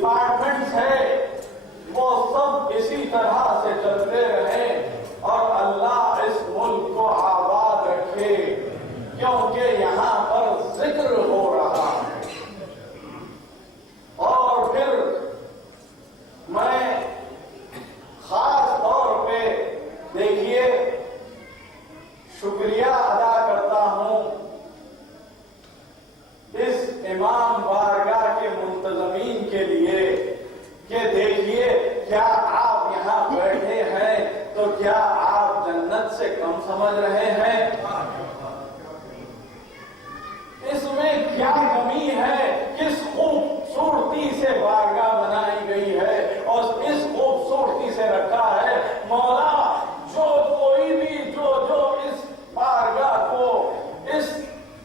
Departments ہے وہ سب اسی طرح سے چلتے رہیں اور اللہ اس ملک کو آباد رکھے، کیونکہ یہاں پر ذکر ہو رہا ہے۔ اور پھر میں خاص طور پہ دیکھیے شکریہ ادا کرتا ہوں اس امام بارگاہ کے منتظمین کے لیے کہ دیکھیے کیا آپ یہاں بیٹھے ہیں تو کیا آپ جنت سے کم سمجھ رہے ہیں؟ اس میں کیا کمی ہے؟ کس خوبصورتی سے بارگاہ بنائی گئی ہے اور اس خوبصورتی سے رکھا ہے۔ مولا جو کوئی بھی جو اس بارگاہ کو اس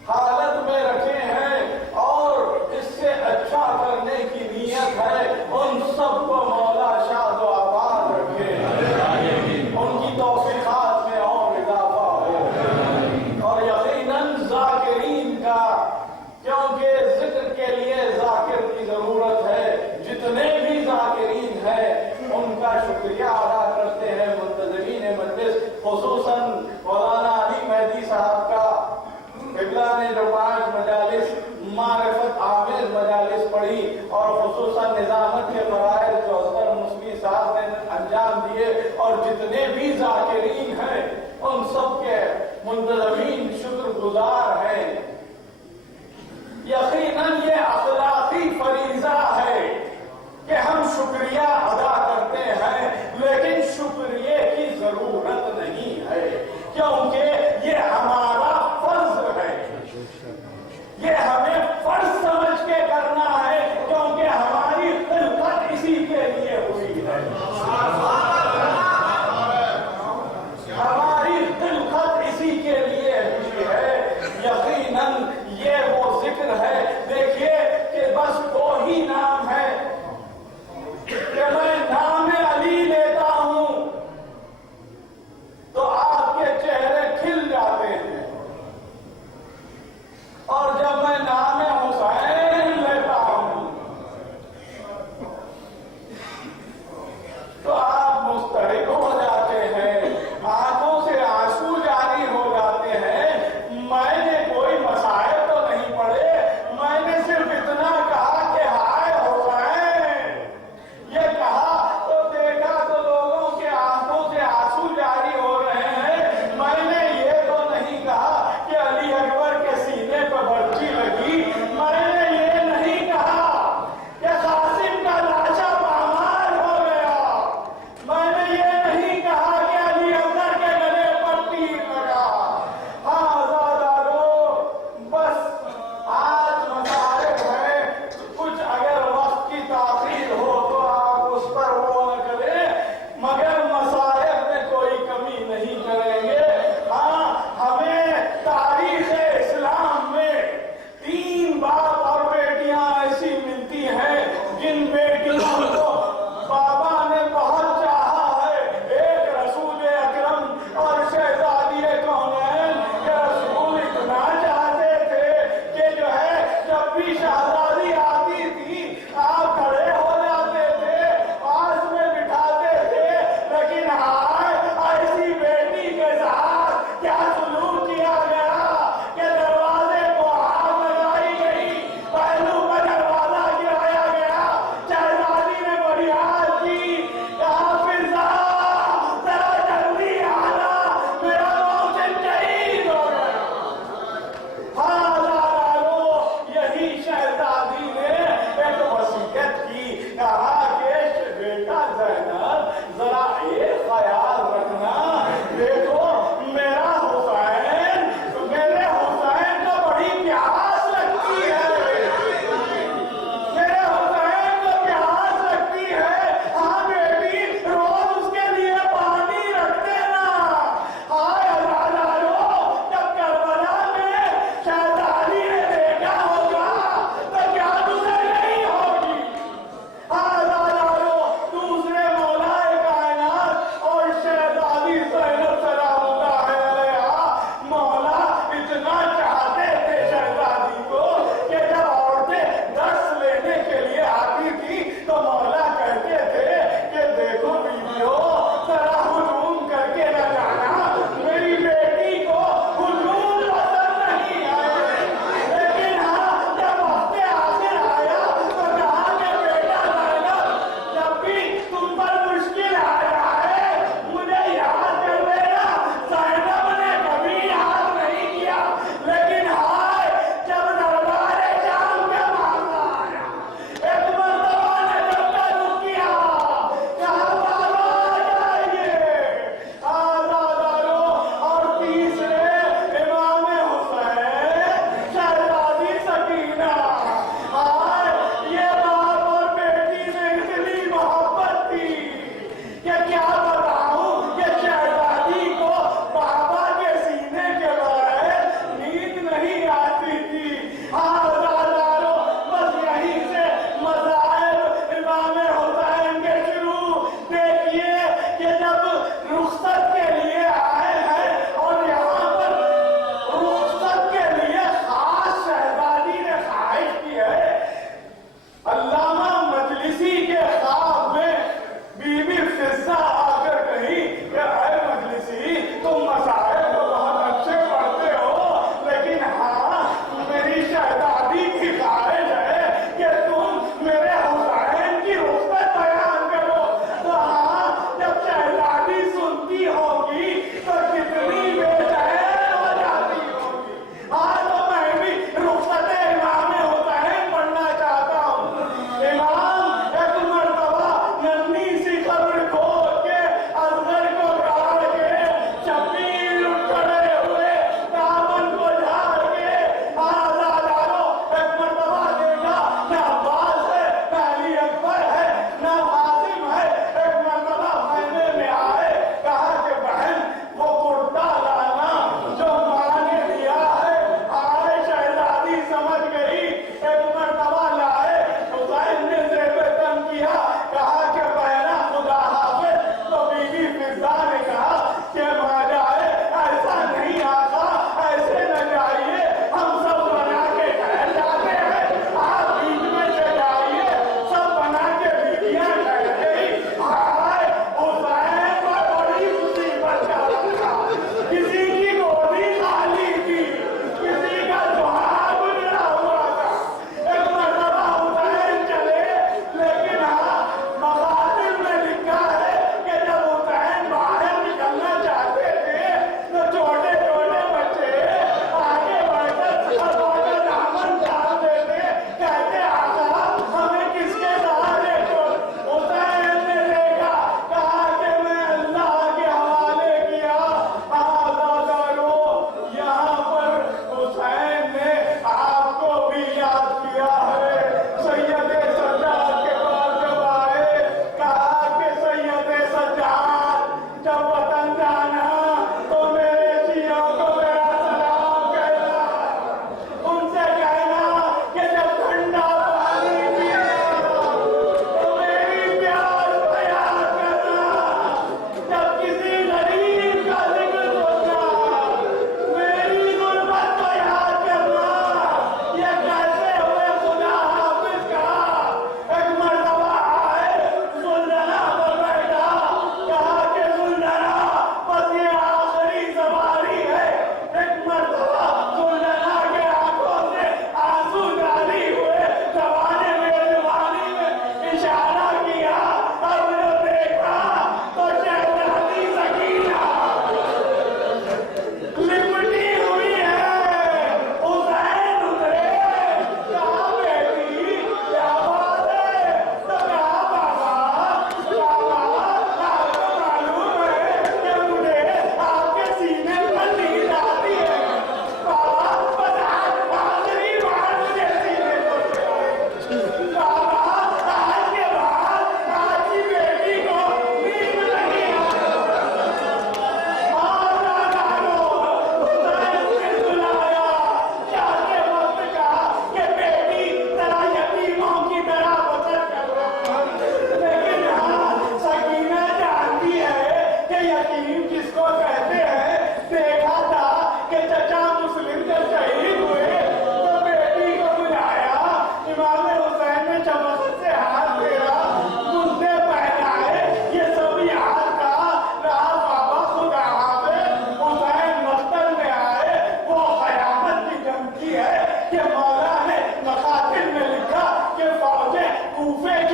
حالت میں رکھے ہیں اور اس سے اچھا کرنے کی نیت ہے، ان سب کو مولا شاد و آباد رکھے، ان کی توفیقات میں اور اضافہ ہو، اور یقیناً ذاکرین کا، کیونکہ ذکر کے لیے ذاکر کی ضرورت ہے، جتنے بھی ذاکرین ہیں ان کا شکریہ ادا کرتے ہیں منتظمین مجلس، خصوصاً مولانا علی مہدی صاحب کا۔ قبلہ نے جو 5 مجالس معرفت آمیز مجالس پڑھی اور خصوصاً نظامت کے فرائض جو اصغر مسکی صاحب نے انجام دیے، اور جتنے بھی ذاکرین ہیں ان سب کے منتظمین شکر گزار ہیں۔ یقیناً یہ اخلاقی فریضہ ہے کہ ہم شکریہ ادا کرتے ہیں، لیکن شکریہ کی ضرورت نہیں ہے، کیونکہ یہ ہمارا فرض ہے، یہ ہمیں فرض سمجھ کے کرنا ہے، کیونکہ ہماری خلقت اسی کے لیے ہوئی ہے، ہماری خلقت اسی کے لیے ہوئی ہے۔ یقیناً یہ وہ ذکر ہے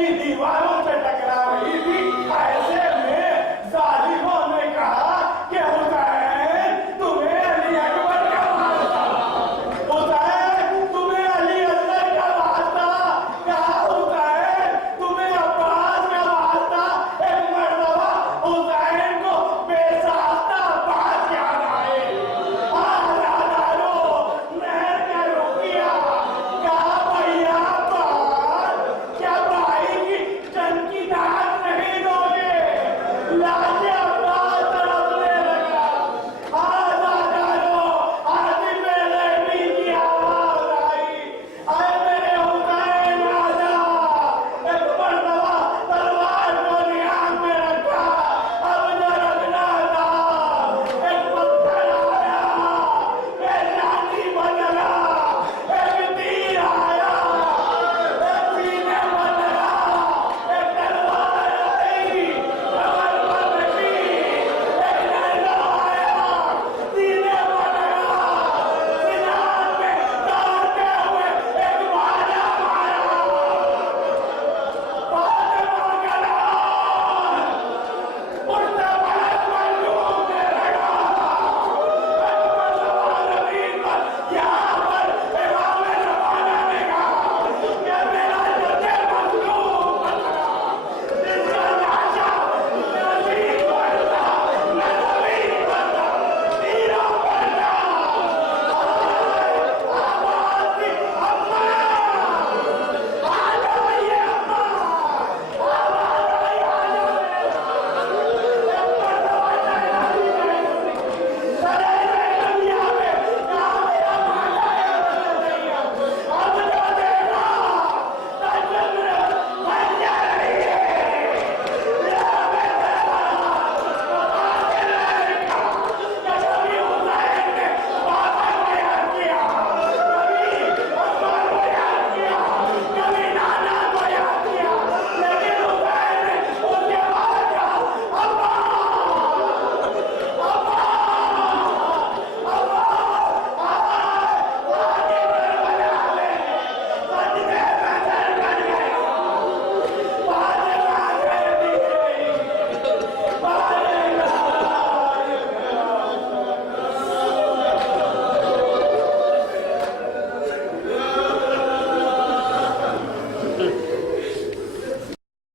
میری دیواروں